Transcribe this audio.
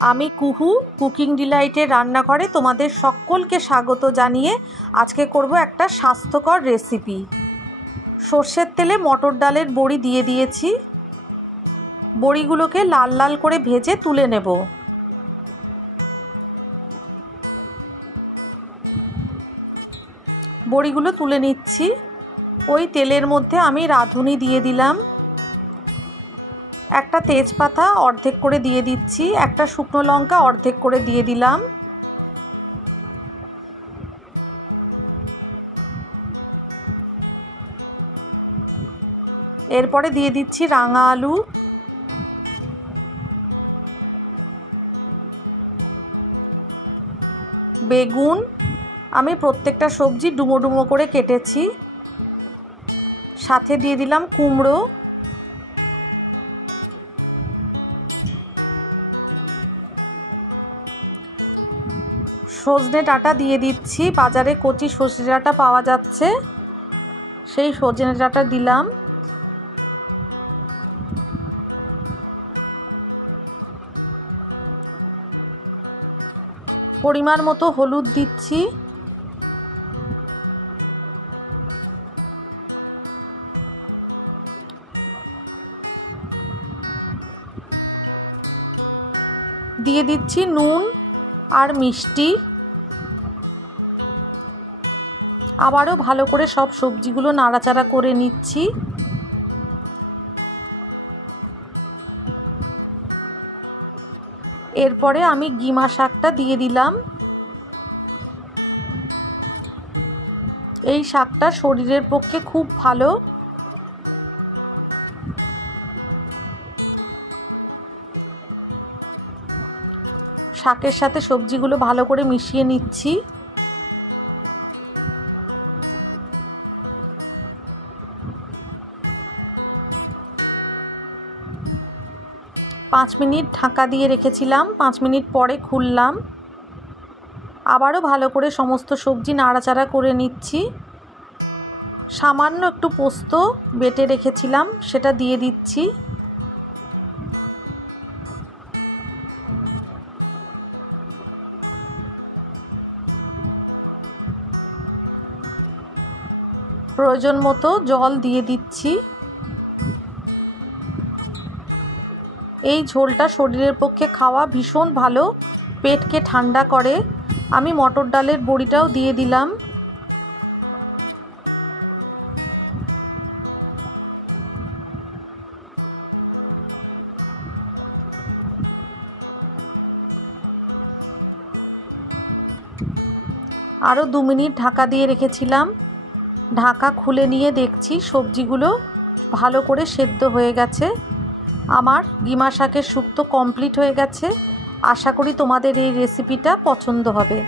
আমি কুহু কুকিং ডিলাইটে রান্নাঘরে তোমাদের সকলকে স্বাগত জানিয়ে আজকে করব একটা স্বাস্থ্যকর রেসিপি। সর্ষের তেলে মটর ডালের বড়ি দিয়ে দিয়েছি। বড়িগুলোকে লাল লাল করে ভেজে তুলে নেব। বড়িগুলো তুলে নিচ্ছি। ওই তেলের মধ্যে আমি রাঁধুনি দিয়ে দিলাম, একটা তেজপাতা অর্ধেক করে দিয়ে দিচ্ছি, একটা শুকনো লঙ্কা অর্ধেক করে দিয়ে দিলাম, এরপরে দিয়ে দিচ্ছি রাঙা আলু, বেগুন। আমি প্রত্যেকটা সবজি ডুমো ডুমো করে কেটেছি। সাথে দিয়ে দিলাম কুমড়ো, সজনে ডাঁটা দিয়ে দিচ্ছি। বাজারে কচি সজনে ডাঁটা পাওয়া যাচ্ছে, সেই সজনে ডাঁটা দিলাম। পরিমাণ মতো হলুদ দিচ্ছি। দিয়ে দিচ্ছি নুন আর মিষ্টি। আবারও ভালো করে সব সবজিগুলো নাড়াচাড়া করে নিচ্ছি। এরপরে আমি গিমা শাকটা দিয়ে দিলাম। এই শাকটা শরীরের পক্ষে খুব ভালো। শাকের সাথে সবজিগুলো ভালো করে মিশিয়ে নিচ্ছি। পাঁচ মিনিট ঢাকা দিয়ে রেখেছিলাম, 5 মিনিট পরে খুললাম। আবারও ভালো করে সমস্ত সবজি নাড়াচাড়া করে নিচ্ছি। সামান্য একটু পোস্ত বেটে রেখেছিলাম, সেটা দিয়ে দিচ্ছি। প্রয়োজন মতো জল দিয়ে দিচ্ছি। এই ঝোলটা শরীরের পক্ষে খাওয়া ভীষণ ভালো, পেটকে ঠান্ডা করে। আমি মটর ডালের বড়িটাও দিয়ে দিলাম। আরও 2 মিনিট ঢাকা দিয়ে রেখেছিলাম। ঢাকা খুলে নিয়ে দেখছি সবজিগুলো ভালো করে সেদ্ধ হয়ে গেছে। আমার গিমা শাকের শুক্তো কমপ্লিট হয়ে গেছে। আশা করি তোমাদের এই রেসিপিটা পছন্দ হবে।